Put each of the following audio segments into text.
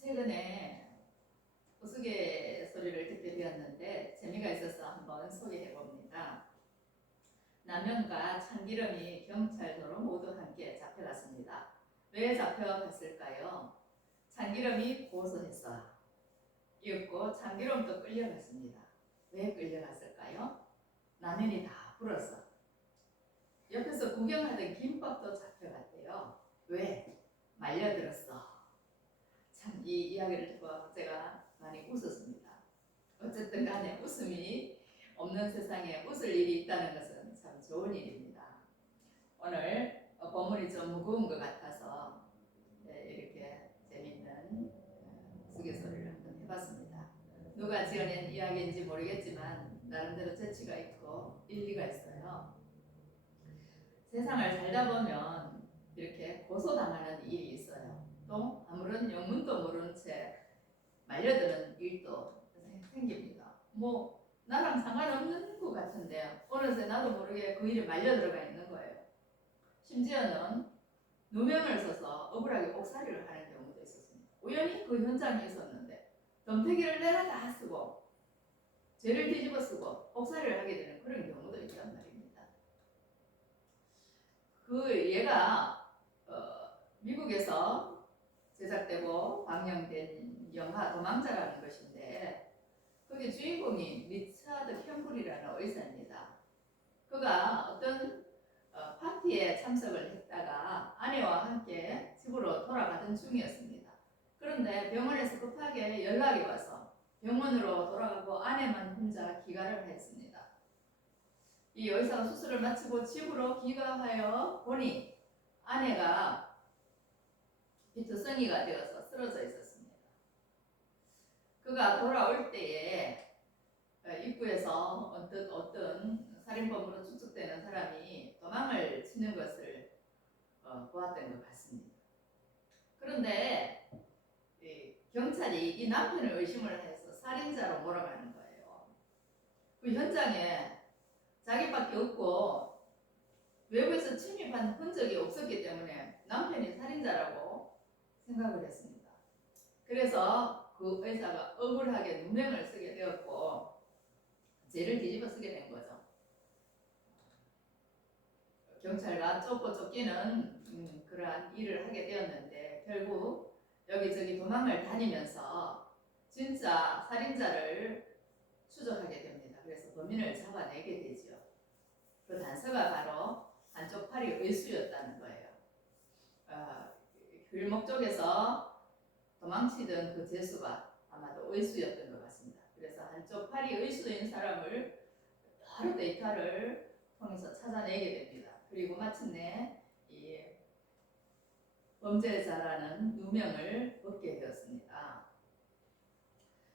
최근에 우스갯소리를 듣게 되었는데 재미가 있어서 한번 소개해 봅니다. 남현과 참기름이 경찰서로 모두 함께 잡혀갔습니다. 왜 잡혀갔을까요? 참기름이 고소해서 이었고 참기름도 끌려갔습니다. 왜 끌려갔을까요? 남현이 다 불어서. 옆에서 구경하던 김밥도 잡혀갔대요. 왜? 말려들었어. 참 이 이야기를 듣고 제가 많이 웃었습니다. 어쨌든 간에 웃음이 없는 세상에 웃을 일이 있다는 것은 참 좋은 일입니다. 오늘 본문이 좀 무거운 것 같아서 이렇게 재밌는 우스갯소리를 한번 해봤습니다. 누가 지어낸 이야기인지 모르겠지만 나름대로 재치가 있고 일리가 있어요. 세상을 살다 보면 이렇게 고소당하는 일이 있어요. 또 아무런 영문도 모르는 채 말려드는 일도 생깁니다. 뭐 나랑 상관없는 것 같은데 어느새 나도 모르게 그 일에 말려들어가 있는 거예요. 심지어는 누명을 써서 억울하게 옥살이를 하는 경우도 있었습니다. 우연히 그 현장에 있었는데 덤태기를 내가 다 쓰고 죄를 뒤집어 쓰고 옥살이를 하게 되는 그런 경우도 있단 말입니다. 그 얘가 미국에서 제작되고 방영된 영화 도망자라는 것인데 거기 주인공이 리차드 캠블이라는 의사입니다. 그가 어떤 파티에 참석을 했다가 아내와 함께 집으로 돌아가던 중이었습니다. 그런데 병원에서 급하게 연락이 와서 병원으로 돌아가고 아내만 혼자 귀가를 했습니다. 이 의사가 수술을 마치고 집으로 귀가하여 보니 아내가 비투성이가 되어서 쓰러져 있었습니다. 그가 돌아올 때에 입구에서 어떤 살인범으로 추측되는 사람이 도망을 치는 것을 보았던 것 같습니다. 그런데 경찰이 이 남편을 의심을 해서 살인자로 몰아가는 거예요. 그 현장에 자기밖에 없고 외부에서 침입한 흔적이 없었기 때문에 남편이 살인자라고 생각을 했습니다. 그래서 그 의사가 억울하게 누명을 쓰게 되었고 죄를 뒤집어 쓰게 된 거죠. 경찰과 쫓고 쫓기는 그러한 일을 하게 되었는데 결국 여기저기 도망을 다니면서 진짜 살인자를 추적하게 됩니다. 그래서 범인을 잡아내게 되죠. 그 단서가 바로 한쪽 팔이 의수였다는 거예요. 길목 쪽에서 도망치던 그 죄수가 아마도 의수였던 것 같습니다. 그래서 한쪽 팔이 의수인 사람을 여러 데이터를 통해서 찾아내게 됩니다. 그리고 마침내 이 범죄자라는 누명을 얻게 되었습니다.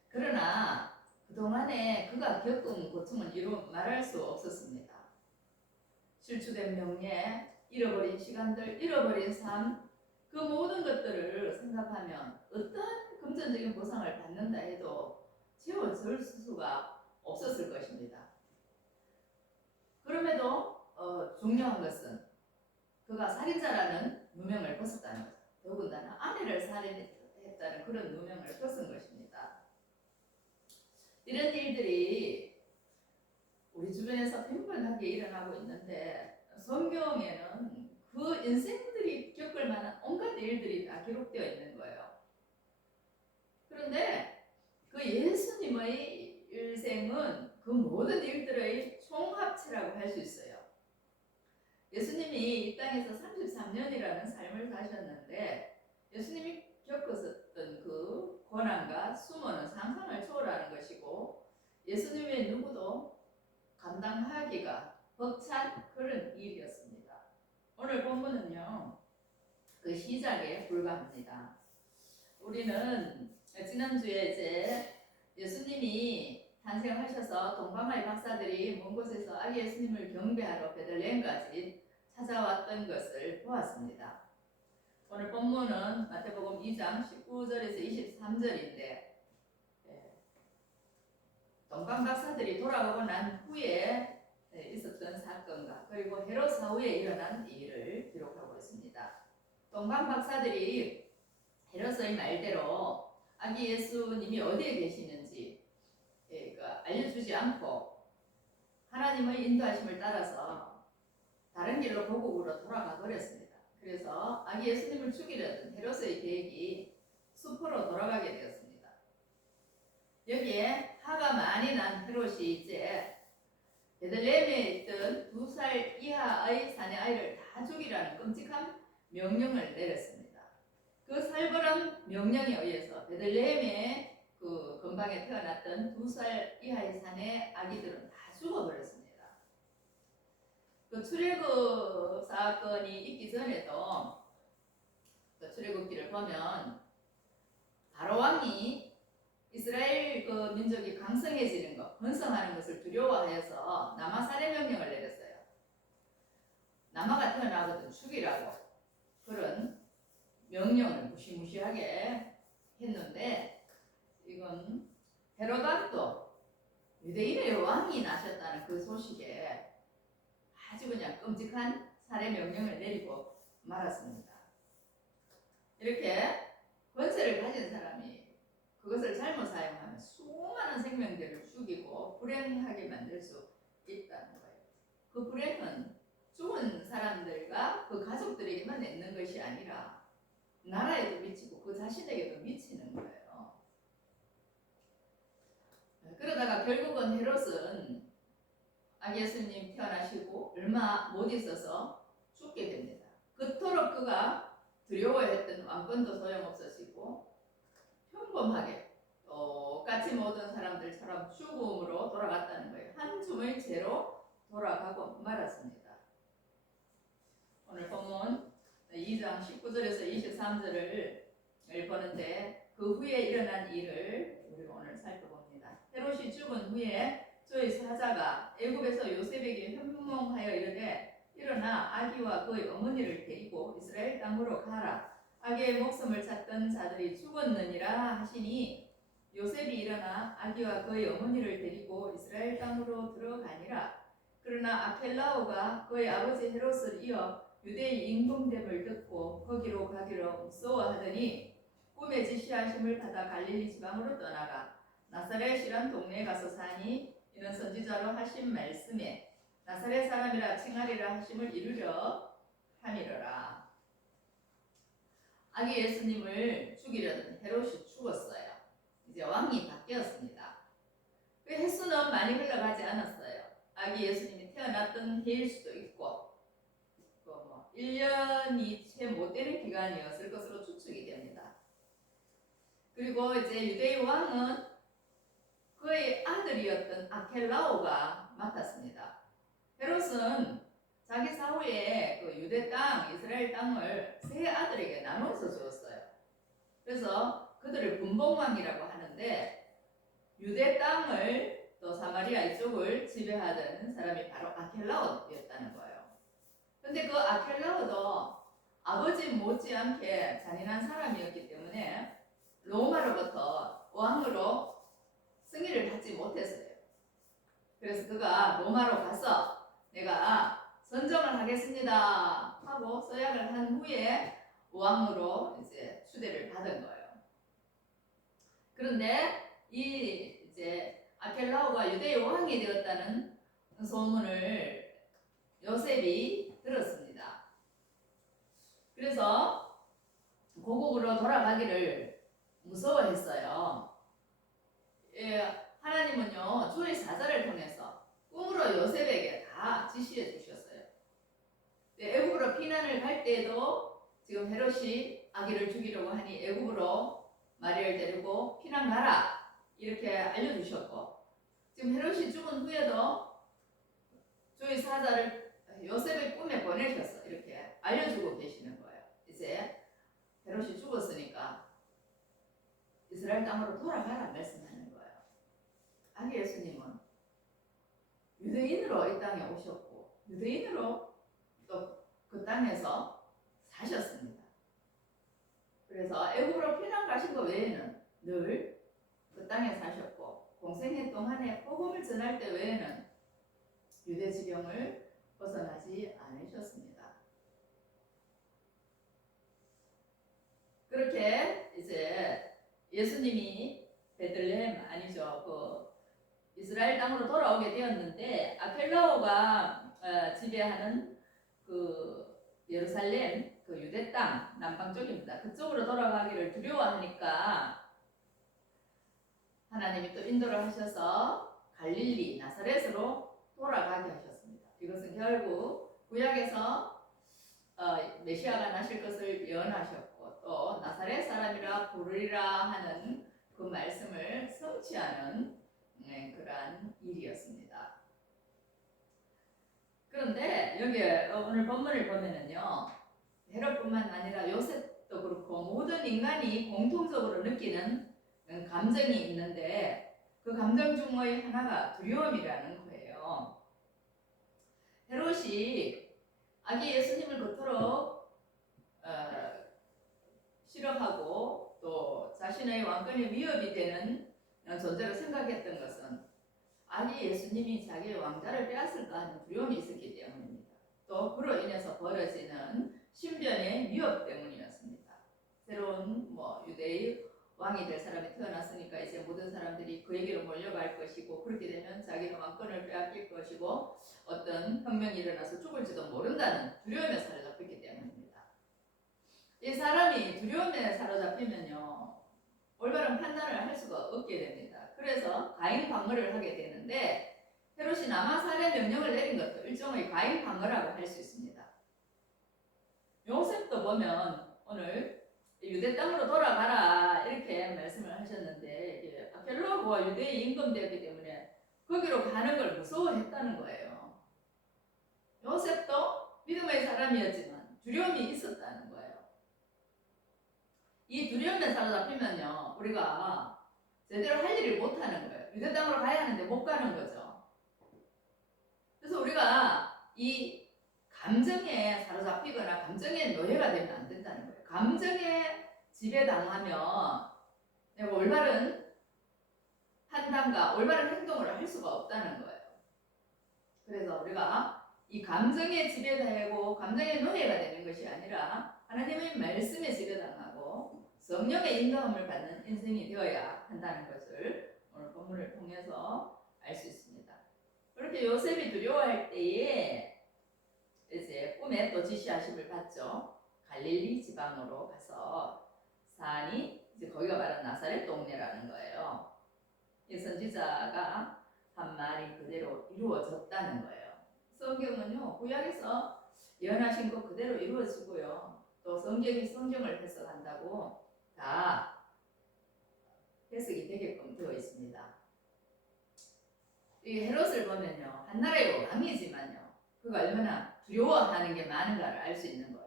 그러나 그동안에 그가 겪은 고통은 이루 말할 수 없었습니다. 실추된 명예, 잃어버린 시간들, 잃어버린 삶, 그 모든 것들을 생각하면 어떤 금전적인 보상을 받는다 해도 채워줄 수가 없었을 것입니다. 그럼에도 중요한 것은 그가 살인자라는 누명을 벗었다는 것, 더군다나 아내를 살인했다는 그런 누명을 벗은 것입니다. 이런 일들이 우리 주변에서 빈번하게 일어나고 있는데 성경에는 그 인생들이 겪을 만한 온갖 일들이 다 기록되어 있는 거예요. 그런데 그 예수님의 일생은 그 모든 일들의 총합체라고 할 수 있어요. 예수님이 이 땅에서 33년이라는 삶을 사셨는데 예수님이 겪었던 그 고난과 수모는 상상을 초월하는 것이고 예수님의 누구도 감당하기가 벅찬 그런 일이었습니다. 오늘 본문은요, 그 시작에 불과합니다. 우리는 지난주에 이제 예수님이 탄생하셔서 동방아의 박사들이 먼 곳에서 아기 예수님을 경배하러 베들레헴까지 찾아왔던 것을 보았습니다. 오늘 본문은 마태복음 2장 19절에서 23절인데 동방 박사들이 돌아오고 난 후에 있었던 사건과 그리고 헤롯 사후에 일어난 일을 기록하고 있습니다. 동방 박사들이 헤롯의 말대로 아기 예수님이 어디에 계시는지 알려주지 않고 하나님의 인도하심을 따라서 다른 길로 고국으로 돌아가 버렸습니다. 그래서 아기 예수님을 죽이려던 헤롯의 계획이 수포로 돌아가게 되었습니다. 여기에 화가 많이 난 헤롯이 이제 베들레헴에 있던 2살 이하의 사내 아이를 다 죽이라는 끔찍한 명령을 내렸습니다. 그 살벌한 명령에 의해서 베들레헴의 그 근방에 태어났던 2살 이하의 사내 아기들은 다 죽어버렸습니다. 그 출애굽 사건이 있기 전에도 그 출애굽기를 보면 바로 왕이 이스라엘 그 민족이 강성해지는 것, 번성하는 것을 두려워하여서 남아 살해 명령을 내렸어요. 남아가 태어나거든 죽이라고 그런 명령을 무시무시하게 했는데 이건 헤로다도 유대인의 왕이 나셨다는 그 소식에 아주 그냥 끔찍한 살해 명령을 내리고 말았습니다. 이렇게 권세를 가진 사람이 그것을 잘못 사용하면 수많은 생명들을 죽이고 불행하게 만들 수 있다는 거예요. 그 불행은 죽은 사람들과 그 가족들에게만 있는 것이 아니라 나라에도 미치고 그 자신에게도 미치는 거예요. 그러다가 결국은 헤롯은 아기 예수님 태어나시고 얼마 못 있어서 죽게 됩니다. 그토록 그가 두려워했던 왕권도 소용없어지고 평범하게 똑같이 모든 사람들처럼 죽음으로 돌아갔다는 거예요. 한 줌의 죄로 돌아가고 말았습니다. 오늘 본문 2장 19절에서 23절을 보는데 그 후에 일어난 일을 우리가 오늘 살펴봅니다. 헤롯이 죽은 후에 저희 사자가 애굽에서 요셉에게 현몽하여 이르되 일어나 아기와 그의 어머니를 데리고 이스라엘 땅으로 가라. 아기의 목숨을 찾던 자들이 죽었느니라 하시니 요셉이 일어나 아기와 그의 어머니를 데리고 이스라엘 땅으로 들어가니라. 그러나 아켈라오가 그의 아버지 헤롯을 이어 유대의 임금됨을 듣고 거기로 가기로 무서워하더니 꿈에 지시하심을 받아 갈릴리 지방으로 떠나가 나사렛이란 동네에 가서 사니 이는 선지자로 하신 말씀에 나사렛 사람이라 칭하리라 하심을 이루려 함이러라. 아기 예수님을 죽이려던 헤롯이 죽었어요. 이제 왕이 바뀌었습니다. 그 횟수는 많이 흘러가지 않았어요. 아기 예수님이 태어났던 해일 수도 있고 1년이 채 못 되는 기간이었을 것으로 추측이 됩니다. 그리고 이제 유대의 왕은 그의 아들이었던 아켈라오가 맡았습니다. 헤롯은 자기 사후에 그 유대 땅, 이스라엘 땅을 세 아들에게 나눠서 주었어요. 그래서 그들을 분봉왕이라고 하는데 유대 땅을 또 사마리아 이쪽을 지배하던 사람이 바로 아켈라오였다는 거예요. 근데 그 아켈라오도 아버지 못지않게 잔인한 사람이었기 때문에 로마로부터 왕으로 승인을 받지 못했어요. 그래서 그가 로마로 가서 내가 선정을 하겠습니다 하고 서약을 한 후에 왕으로 이제 추대를 받은 거예요. 그런데 이 이제 아켈라오가 유대의 왕이 되었다는 소문을 요셉이 들었습니다. 그래서 고국으로 돌아가기를 무서워했어요. 하나님은요 주의 사자를 통해서 꿈으로 요셉에게 다 지시해 주셨어요. 애굽으로 피난을 갈 때에도 지금 헤롯이 아기를 죽이려고 하니 애굽으로 마리아를 데리고 피난 가라 이렇게 알려주셨고 지금 헤롯이 죽은 후에도 주의 사자를 요셉의 꿈에 보내셔서 이렇게 알려주고 계시는 거예요. 이제 헤롯이 죽었으니까 이스라엘 땅으로 돌아가라 말씀하는 거예요. 아기 예수님은 유대인으로 이 땅에 오셨고 유대인으로 또 그 땅에서 사셨습니다. 그래서 애굽으로 피난 가신 것 외에는 늘 그 땅에 사셨고 공생애 동안에 복음을 전할 때 외에는 유대 지경을 벗어나지 않으셨습니다. 그렇게 이제 예수님이 베들레헴 아니죠. 이스라엘 땅으로 돌아오게 되었는데 아켈라오가 지배하는 예루살렘 유대 땅 남방 쪽입니다. 그쪽으로 돌아가기를 두려워하니까 하나님이 또 인도를 하셔서 갈릴리 나사렛으로 돌아가게 하셨습니다. 이것은 결국 구약에서 메시아가 나실 것을 예언하셨고 또 나사렛 사람이라 부르리라 하는 그 말씀을 성취하는 그러한 일이었습니다. 그런데 여기 오늘 본문을 보면은요, 헤롯뿐만 아니라 요셉도 그렇고 모든 인간이 공통적으로 느끼는 감정이 있는데 그 감정 중의 하나가 두려움이라는 거예요. 헤롯이 아기 예수님을 그토록 싫어하고 또 자신의 왕권에 위협이 되는 존재로 생각했던 것은 아기 예수님이 자기의 왕자를 빼앗을까 하는 두려움이 있었기 때문입니다. 또 그로 인해서 벌어지는 신변의 위협 때문이었습니다. 새로운 유대의 왕이 될 사람이 태어났으니까 이제 모든 사람들이 그에게로 몰려갈 것이고 그렇게 되면 자기는 왕권을 빼앗길 것이고 어떤 혁명이 일어나서 죽을지도 모른다는 두려움에 사로잡혔기 때문입니다. 이 사람이 두려움에 사로잡히면요 올바른 판단을 할 수가 없게 됩니다. 그래서 가인 방어를 하게 되는데 헤롯이 남아 살해 명령을 내린 것도 일종의 가인 방어라고 할 수 있습니다. 요셉도 보면 오늘 유대 땅으로 돌아가라 이렇게 말씀을 하셨는데 아켈라오가 유대의 임금되었기 때문에 거기로 가는 걸 무서워했다는 거예요. 요셉도 믿음의 사람이었지만 두려움이 있었다는 거예요. 이 두려움에 사로잡히면요 우리가 제대로 할 일을 못하는 거예요. 유대 땅으로 가야 하는데 못 가는 거죠. 그래서 우리가 이 감정에 사로잡히거나 감정의 노예가 되면 안 된다는 거예요. 감정에 지배당하면 내가 올바른 판단과 올바른 행동을 할 수가 없다는 거예요. 그래서 우리가 이 감정에 지배되고 감정의 노예가 되는 것이 아니라 하나님의 말씀에 지배당하고 성령의 인도함을 받는 인생이 되어야 한다는 것을 오늘 본문을 통해서 알 수 있습니다. 그렇게 요셉이 두려워할 때에 이제 꿈에 또 지시하심을 받죠. 갈릴리 지방으로 가서 사니 이제 거기가 바로 나사렛 동네라는 거예요. 이 선지자가 한 말이 그대로 이루어졌다는 거예요. 성경은요 구약에서 예언하신 것 그대로 이루어지고요. 또 성경이 성경을 해석한다고 다 해석이 되게끔 되어 있습니다. 이 헤롯을 보면요 한 나라의 왕이지만요 그가 얼마나 두려워하는 게 많은가를 알 수 있는 거예요.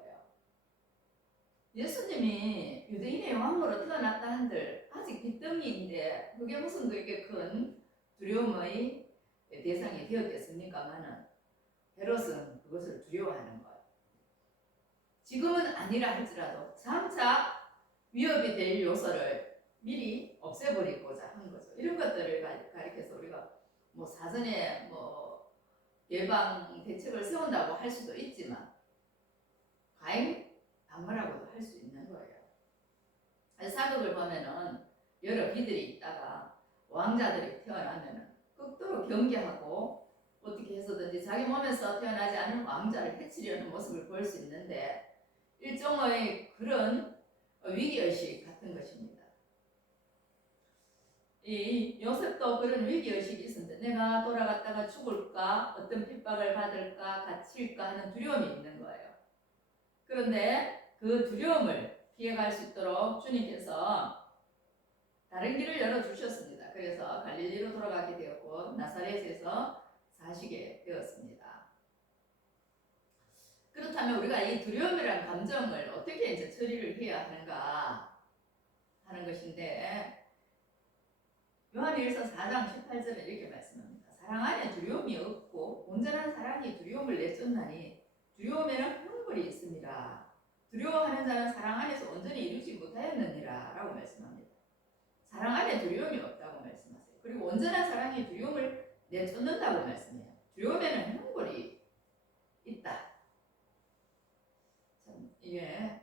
예수님이 유대인의 왕으로 태어났다 한들 아직 빚더미인데 그게 무슨 그렇게 큰 두려움의 대상이 되었겠습니까마는 헤롯은 그것을 두려워하는 거예요. 지금은 아니라 할지라도 장차 위협이 될 요소를 미리 없애버리고자 한 거죠. 이런 것들을 가리켜서 우리가 사전에 예방 대책을 세운다고 할 수도 있지만 가인 방어라고도 할 수 있는 거예요. 사극을 보면은 여러 비들이 있다가 왕자들이 태어나면은 극도로 경계하고 어떻게 해서든지 자기 몸에서 태어나지 않은 왕자를 해치려는 모습을 볼 수 있는데 일종의 그런 위기의식 같은 것입니다. 이 요셉도 그런 위기의식이 있었는데 내가 돌아갔다가 죽을까 어떤 핍박을 받을까 갇힐까 하는 두려움이 있는 거예요. 그런데 그 두려움을 피해갈 수 있도록 주님께서 다른 길을 열어주셨습니다. 그래서 갈릴리로 돌아가게 되었고 나사렛에서 사시게 되었습니다. 그렇다면 우리가 이 두려움이라는 감정을 어떻게 이제 처리를 해야 하는가 하는 것인데 요한일서 4장 18절에 이렇게 말씀합니다. 사랑 안에 두려움이 없고 온전한 사랑이 두려움을 내쫓나니 두려움에는 형벌이 있습니다. 두려워하는 자는 사랑 안에서 온전히 이루지 못하였느니라 라고 말씀합니다. 사랑 안에 두려움이 없다고 말씀하세요. 그리고 온전한 사랑이 두려움을 내쫓는다고 말씀해요. 두려움에는 형벌이 있다. 참 이게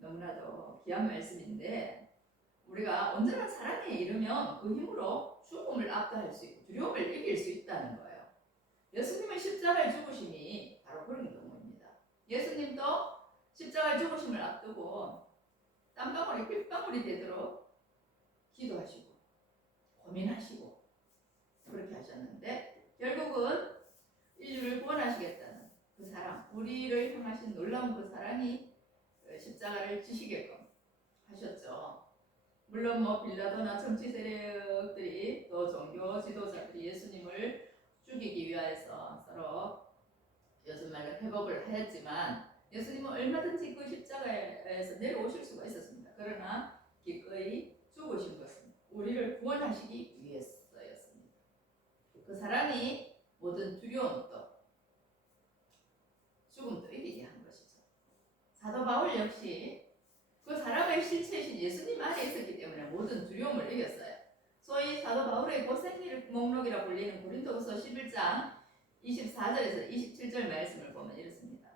너무나도 귀한 말씀인데 우리가 온전한 사랑에 이르면 그 힘으로 죽음을 압도할 수 있고 두려움을 이길 수 있다는 거예요. 예수님의 십자가의 죽으심이 바로 그런 경우입니다. 예수님도 십자가의 죽으심을 앞두고 땀방울이 핏방울이 되도록 기도하시고 고민하시고 그렇게 하셨는데 결국은 인류를 구원하시겠다는 그 사랑, 우리를 향하신 놀라운 그 사랑이 십자가를 지시게끔 하셨죠. 물론 뭐 빌라도나 정치 세력들이 또 종교 지도자들이 예수님을 죽이기 위하여서 서로 요즘 말로 회복을 하였지만 예수님은 얼마든지 그 십자가에서 내려오실 수가 있었습니다. 그러나 기꺼이 죽으신 것은 우리를 구원하시기 위해서였습니다. 그 사랑이 모든 두려움도 죽음도 이기게 한 것이죠. 사도 바울 역시 그 사랑의 실체이신 예수님 안에 있었기 때문에 모든 두려움을 이겼어요. 소위 사도 바울의 고생일 목록이라 불리는 고린도후서 11장 24절에서 27절 말씀을 보면 이렇습니다.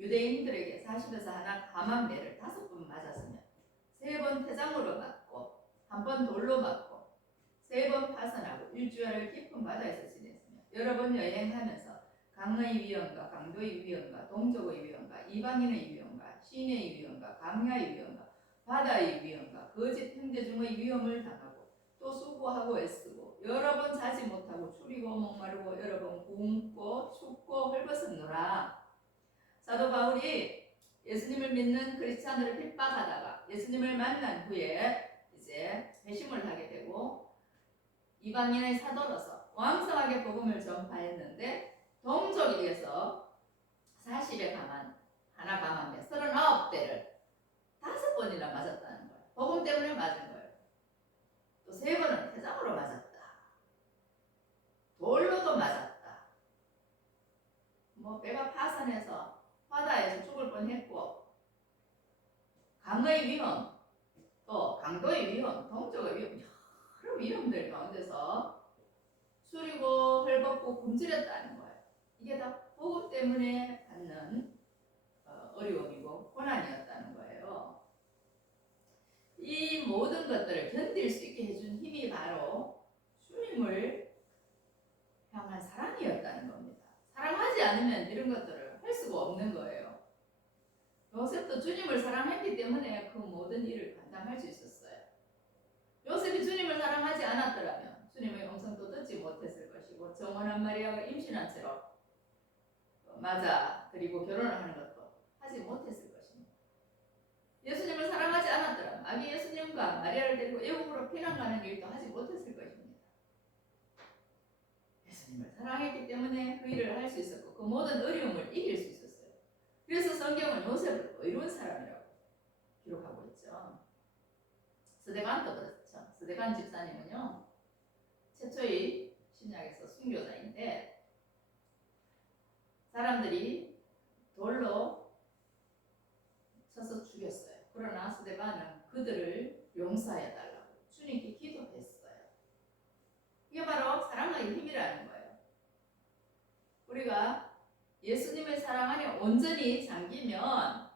유대인들에게 40에서 하나 감암매를 5번 맞았으며 3번 태장으로 맞고 1번 돌로 맞고 3번 파선하고 일주일을 깊은 바다에서 지냈으며 여러 번 여행하면서 강의 위험과 강도의 위험과 동족의 위험과 이방인의 위험과 시내의 위험과 강야의 위험과 바다의 위험과 거짓 형제 중의 위험을 당하고 또 수고하고 애쓰고 여러 번 자지 못하고 추리고 목마르고 여러 번 굶고 춥고 헐벗었노라. 사도 바울이 예수님을 믿는 크리스찬들을 핍박하다가 예수님을 만난 후에 이제 회심을 하게 되고 이방인의 사도로서 왕성하게 복음을 전파했는데 동족에게서 40에 감한 하나 감한데 39대를 5번이나 맞았다는 거예요. 복음 때문에 맞은 거예요. 또 3번은 태장으로 맞았다. 돌로도 맞았다. 뭐 배가 파산해서 바다에서 죽을 뻔했고 강의 위험, 또 강도의 위험, 동족의 위험, 여러 위험들 가운데서 수리고 헐벗고 굶주렸다는 거예요. 이게 다 복음 때문에 받는 어려움이고 고난이었다는 거예요. 이 모든 것들을 견딜 수 있게 해준 힘이 바로 주님을 향한 사랑이었다는 겁니다. 사랑하지 않으면 이런 것들을 할 수가 없는 거예요. 요셉도 주님을 사랑했기 때문에 그 모든 일을 감당할 수 있었어요. 요셉이 주님을 사랑하지 않았더라면 주님의 음성도 듣지 못했을 것이고 정원한 마리아가 임신한 채로 맞아 그리고 결혼을 하는 것도 하지 못했을 것입니다. 예수님을 사랑하지 않았더라면 아기 예수님과 마리아를 데리고 애국으로 피난 가는 일도 하지 못했을 것입니다. 예수님을 사랑했기 때문에 그 일을 할 수 있었고 그 모든 어려움을 이길 수 있었어요. 그래서 성경은 요셉을 의로운 사람이라고 기록하고 있죠. 스데반도 그렇죠. 스데반 집사님은요 최초의 신약에서 순교자인데 사람들이 돌로 쳐서 죽였어요. 그러나 스데반은 그들을 용서해 달라고 주님께 기도했어요. 이게 바로 사랑의 힘이라는 거예요. 우리가 예수님의 사랑 안에 온전히 잠기면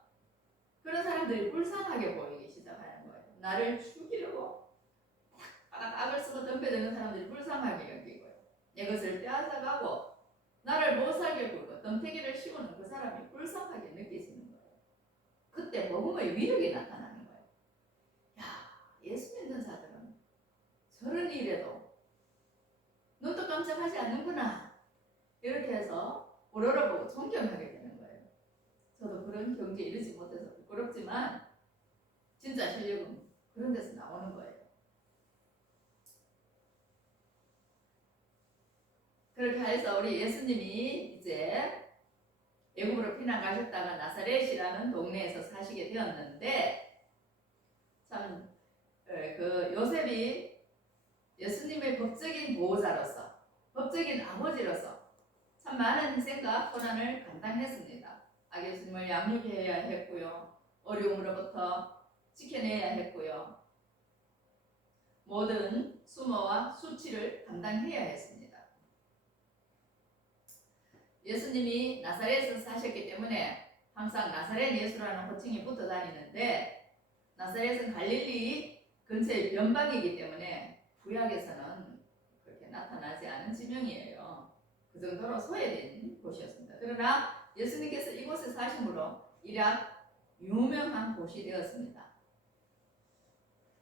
그런 사람들이 불쌍하게 보이기 시작하는 거예요. 나를 죽이려고 악을 쓰고 덤벼드는 사람들이 불쌍하게 여기고요. 내 것을 빼앗아가고 나를 못 살게 굴고 덤태기를 씌우는 그 사람이 불쌍하게 느껴지는 거예요. 그때 복음의 위력이 나타나는 거예요. 야, 예수 믿는 자들은 저런 일에도 눈도 깜짝하지 않는구나. 이렇게 해서 우러러보고 존경하게 되는 거예요. 저도 그런 경지에 이르지 못해서 부끄럽지만 진짜 실력은 그런 데서 나오는 거예요. 그렇게 해서 우리 예수님이 이제 애굽으로 피난 가셨다가 나사렛이라는 동네에서 사시게 되었는데 참 그 요셉이 예수님의 법적인 보호자로서 법적인 아버지로서 참 많은 희생과 고난을 감당했습니다. 아기 예수님을 양육해야 했고요. 어려움으로부터 지켜내야 했고요. 모든 수모와 수치를 감당해야 했습니다. 예수님이 나사렛에서 사셨기 때문에 항상 나사렛 예수라는 호칭이 붙어 다니는데 나사렛은 갈릴리 근처에 변방이기 때문에 구약에서는 그렇게 나타나지 않은 지명이에요. 그 정도로 소외된 곳이었습니다. 그러나 예수님께서 이곳에 사심으로 이략 유명한 곳이 되었습니다.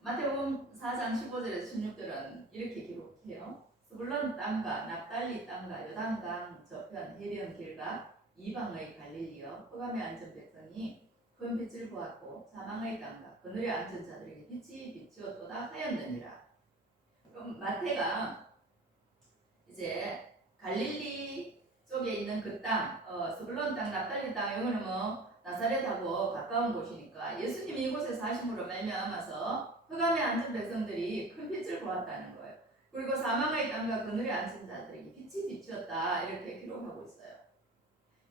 마태복음 4장 15절에서 16절은 이렇게 기록해요. 스불론 땅과 납달리 땅과 요단강 저편 해변 길과 이방의 갈릴리여 흑암에 앉은 백성이 큰 빛을 보았고 사망의 땅과 그늘에 앉은 자들에게 빛이 비추었도다 하였느니라. 그럼 마태가 이제 갈릴리 쪽에 있는 그 땅, 스불론 땅, 납달리 땅, 이거는 뭐 나사렛하고 가까운 곳이니까 예수님이 이곳에 사심으로 말미암아서 흑암에 앉은 백성들이 큰 빛을 보았다는 거예요. 그리고 사망의 땅과 그늘에 앉은 자들에게 빛이 비추었다 이렇게 기록하고 있어요.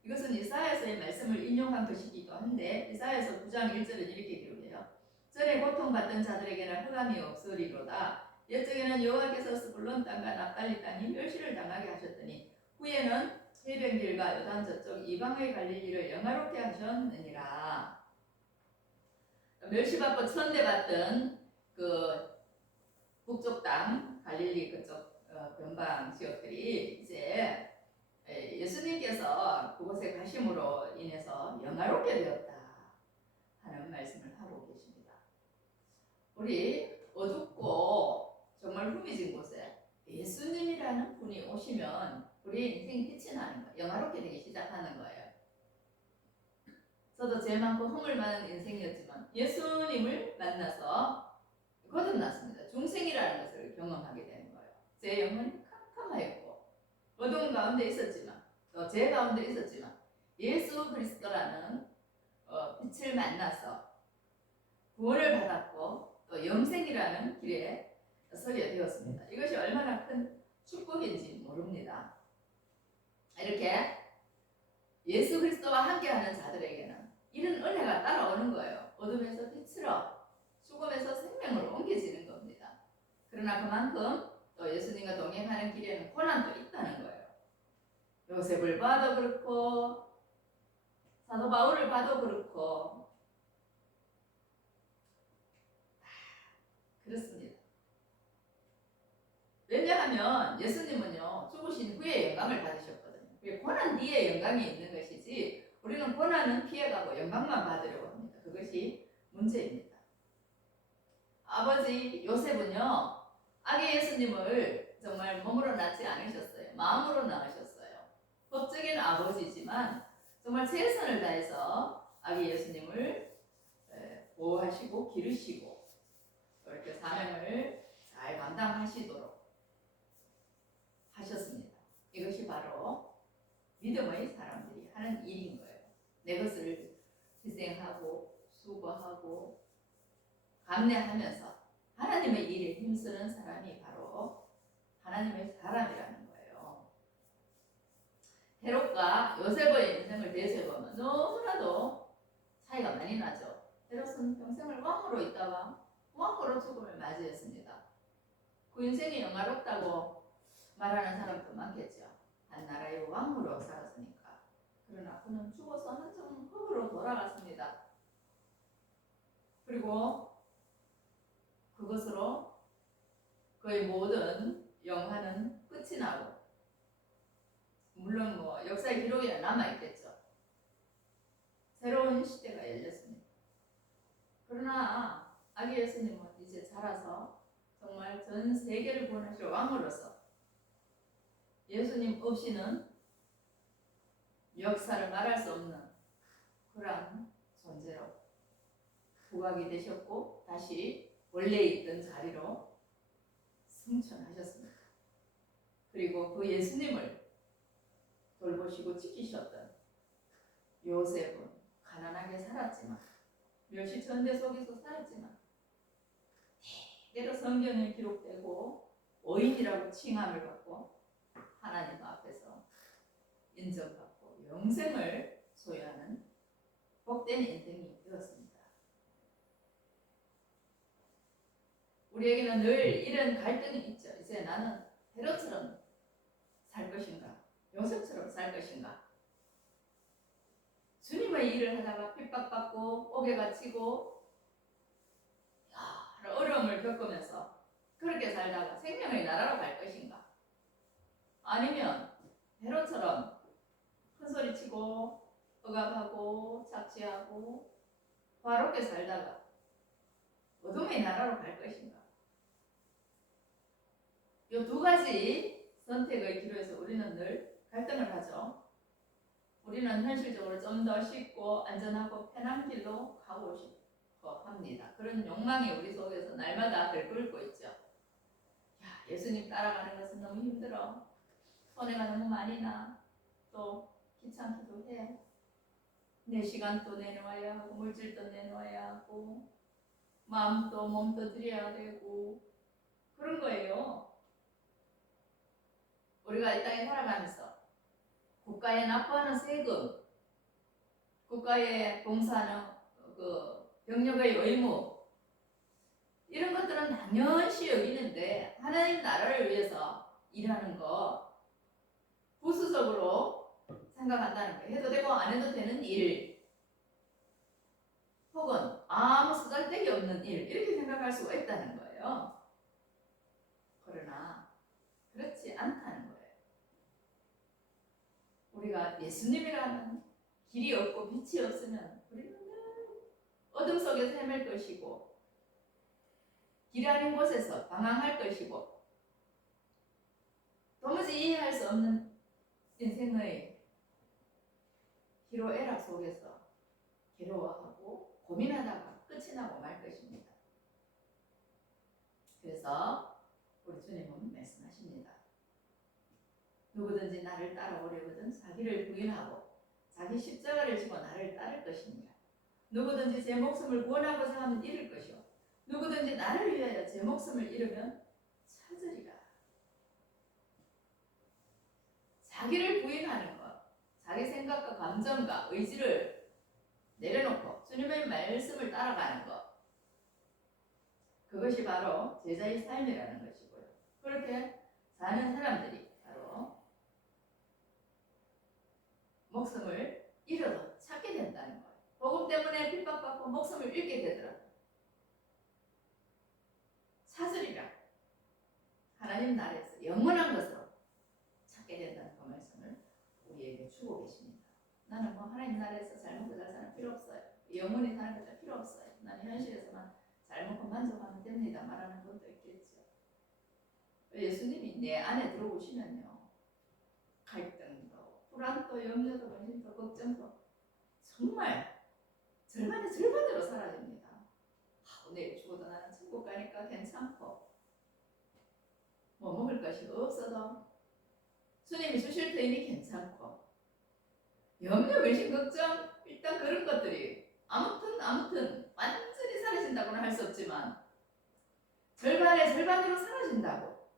이것은 이사야서의 말씀을 인용한 것이기도 한데 이사야서 9장 1절은 이렇게 기록해요. 전에 고통받던 자들에게는 흑암이 없으리로다. 옛적에는 여호와께서 스불론 땅과 납달리 땅이 멸시를 당하게 하셨더니 후에는 해변길과 요단 저쪽 이방의 갈릴리를 영화롭게 하셨느니라. 멸시받고 천대받던 그 북쪽 땅 갈릴리 그쪽 변방 지역들이 이제 예수님께서 그곳에 가심으로 인해서 영화롭게 되었다 하는 말씀을 하고 계십니다. 우리 어둡고 정말 후미진 곳에 예수님이라는 분이 오시면 우리 인생이 빛이 나는 거예요. 영화롭게 되기 시작하는 거예요. 저도 죄 많고 허물 많은 인생이었지만 예수님을 만나서 거듭났습니다. 중생이라는 것을 경험하게 되는 거예요. 제 영혼이 캄캄하였고 어두운 가운데 있었지만 또 죄 가운데 있었지만 예수 그리스도라는 빛을 만나서 구원을 받았고 또 영생이라는 길에 서게 되었습니다. 이것이 얼마나 큰 축복인지 모릅니다. 이렇게 예수 그리스도와 함께하는 자들에게는 이런 은혜가 따라오는 거예요. 어둠에서 빛으로 죽음에서 생명으로 옮겨지는 겁니다. 그러나 그만큼 또 예수님과 동행하는 길에는 고난도 있다는 거예요. 요셉을 봐도 그렇고 사도 바울을 봐도 그렇고 그렇습니다. 왜냐하면 예수님은요 죽으신 후에 영광을 받으셨거든요. 고난 뒤에 영광이 있는 것이지 우리는 고난은 피해가고 영광만 받으려고 합니다. 그것이 문제입니다. 아버지 요셉은요 아기 예수님을 정말 몸으로 낳지 않으셨어요. 마음으로 낳으셨어요. 법적인 아버지지만 정말 최선을 다해서 아기 예수님을 보호하시고 기르시고 이렇게 사명을 잘 감당하시도록 하셨습니다. 이것이 바로 믿음의 사람들이 하는 일인 거예요. 내 것을 희생하고 수고하고 감내하면서 하나님의 일에 힘쓰는 사람이 바로 하나님의 사람이라는 거예요. 헤롯과 요셉의 인생을 되새보면 너무나도 차이가 많이 나죠. 헤롯은 평생을 왕으로 있다가 왕으로 죽음을 맞이했습니다. 그 인생이 영화롭다고 말하는 사람도 많겠죠. 한 나라의 왕으로 살았으니까. 그러나 그는 죽어서 한정 흙으로 돌아갔습니다. 그리고 그것으로 그의 모든 영화는 끝이 나고 물론 뭐 역사의 기록에는 남아있겠죠. 새로운 시대가 열렸습니다. 그러나 아기 예수님은 이제 자라서 정말 전 세계를 구원하실 왕으로서 예수님 없이는 역사를 말할 수 없는 그러한 존재로 부각이 되셨고 다시 원래 있던 자리로 승천하셨습니다. 그리고 그 예수님을 돌보시고 지키셨던 요셉은 가난하게 살았지만 멸시 전대 속에서 살았지만 대대로 성경에 기록되고 의인이라고 칭함을 받고 하나님 앞에서 인정받고 영생을 소유하는 복된 인생이 되었습니다. 우리에게는 늘 이런 갈등이 있죠. 이제 나는 헤롯처럼 살 것인가 요셉처럼 살 것인가. 주님의 일을 하다가 핍박받고 옥에 갇히고 여러 어려움을 겪고 그렇게 살다가 생명의 나라로 갈 것인가? 아니면 헤롯처럼 큰소리치고 억압하고 착취하고 화롭게 살다가 어둠의 나라로 갈 것인가? 이 두 가지 선택의 기로에서 우리는 늘 갈등을 하죠. 우리는 현실적으로 좀 더 쉽고 안전하고 편한 길로 가고 싶어 합니다. 그런 욕망이 우리 속에서 날마다 들끓고 있죠. 야, 예수님 따라가는 것은 너무 힘들어. 손해가 너무 많이 나. 또 귀찮기도 해. 내 시간도 내놓아야 하고 물질도 내놓아야 하고 마음도 몸도 들여야 되고 그런 거예요. 우리가 이 땅에 살아가면서 국가에 납부하는 세금, 국가에 봉사하는 그 병력의 의무 이런 것들은 당연시 여기는데 하나님 나라를 위해서 일하는 거 부수적으로 생각한다는 거예요. 해도 되고 안 해도 되는 일 혹은 아무 쓰잘데기 없는 일 이렇게 생각할 수가 있다는 거예요. 그러나 그렇지 않다는 거예요. 우리가 예수님이라는 길이 없고 빛이 없으면 우리는 어둠 속에서 헤맬 것이고 길 아닌 곳에서 방황할 것이고 도무지 이해할 수 없는 인생의 희로애락 속에서 괴로워하고 고민하다가 끝이 나고 말 것입니다. 그래서 우리 주님은 말씀하십니다. 누구든지 나를 따라오려거든 자기를 부인하고 자기 십자가를 지고 나를 따를 것입니다. 누구든지 제 목숨을 구원하고자 하면 잃을 것이요 누구든지 나를 위하여 제 목숨을 잃으면 찾으리라. 자기를 부인하는 것, 자기 생각과 감정과 의지를 내려놓고 주님의 말씀을 따라가는 것, 그것이 바로 제자의 삶이라는 것이고요. 그렇게 사는 사람들이 바로 목숨을 잃어도 찾게 된다는 거예요. 복음 때문에 핍박받고 목숨을 잃게 되더라도 찾으리라. 하나님 나라에서 영원한 것으로 찾게 된다는 그 말씀을 우리에게 주고 계십니다. 나는 뭐 하나님 나라에서 잘 먹고 잘 사는 필요 없어요. 영원히 사는 것도 필요 없어요. 나는 현실에서만 잘 먹고 만족하면 됩니다. 말하는 것도 있겠죠. 예수님이 내 안에 들어오시면요. 갈등도, 불안도, 염려도, 근심도, 걱정도 정말 절반의 절반으로 사라집니다. 내일 죽어도 나는 천국 가니까 괜찮고 뭐 먹을 것이 없어도 주님이 주실 테니 괜찮고 염려, 근심, 걱정 일단 그런 것들이 아무튼 완전히 사라진다고는 할 수 없지만 절반의 절반으로 사라진다고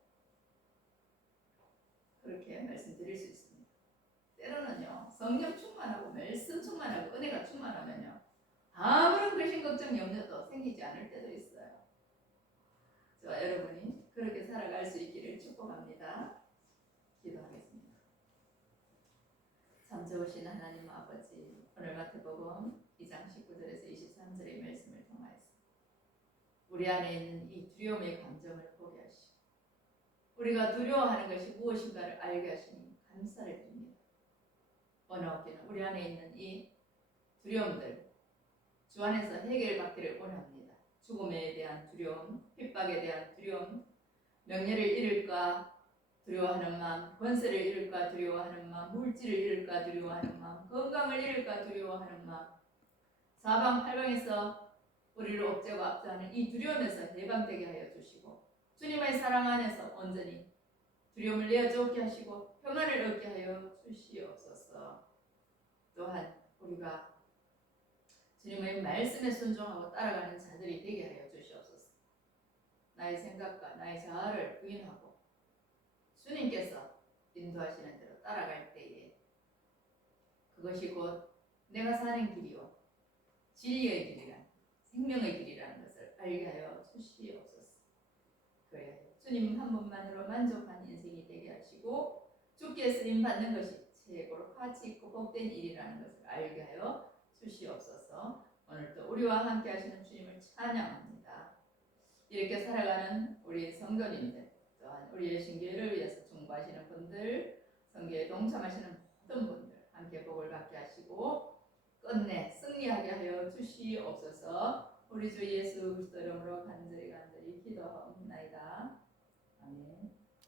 그렇게 말씀드릴 수 있습니다. 때로는요 성령 충만하고 말씀 충만하고 은혜가 충만하면요 아무런 근심, 걱정, 염려도 생기지 않을 때도 있어요. 저와 여러분이 그렇게 살아갈 수 있기를 축복합니다. 기도하겠습니다. 참 좋으신 하나님 아버지, 오늘 마태복음 2장 19절에서 23절의 말씀을 통하여서 우리 안에 있는 이 두려움의 감정을 보게 하시고 우리가 두려워하는 것이 무엇인가를 알게 하시니 감사를 드립니다. 어느 어깨는 우리 안에 있는 이 두려움들 주 안에서 해결받기를 원합니다. 죽음에 대한 두려움, 핍박에 대한 두려움, 명예를 잃을까 두려워하는 마음, 권세를 잃을까 두려워하는 마음, 물질을 잃을까 두려워하는 마음, 건강을 잃을까 두려워하는 마음, 사방팔방에서 우리를 옥죄고 압도하는 이 두려움에서 해방되게 하여 주시고 주님의 사랑 안에서 온전히 두려움을 내어쫓게 하시고 평안을 얻게 하여 주시옵소서. 또한 우리가 주님의 말씀에 순종하고 따라가는 자들이 되게 하여 주시옵소서. 나의 생각과 나의 자아를 부인하고 주님께서 인도하시는 대로 따라갈 때에 그것이 곧 내가 사는 길이요 진리의 길이란 생명의 길이라는 것을 알게 하여 주시옵소서. 그래 주님 한 분만으로 만족한 인생이 되게 하시고 주께 쓰임 받는 것이 최고로 가치 있고 복된 일이라는 것을 알게 하여 주시옵소서. 오늘도 우리와 함께 하시는 주님을 찬양합니다. 이렇게 살아가는 우리 성도님들, 또한 우리의 신교회를 위해서 중보하시는 분들, 성교에 동참하시는 모든 분들 함께 복을 받게 하시고 끝내 승리하게 하여 주시옵소서. 우리 주 예수 그리스도 이름으로 간절히 기도합니다.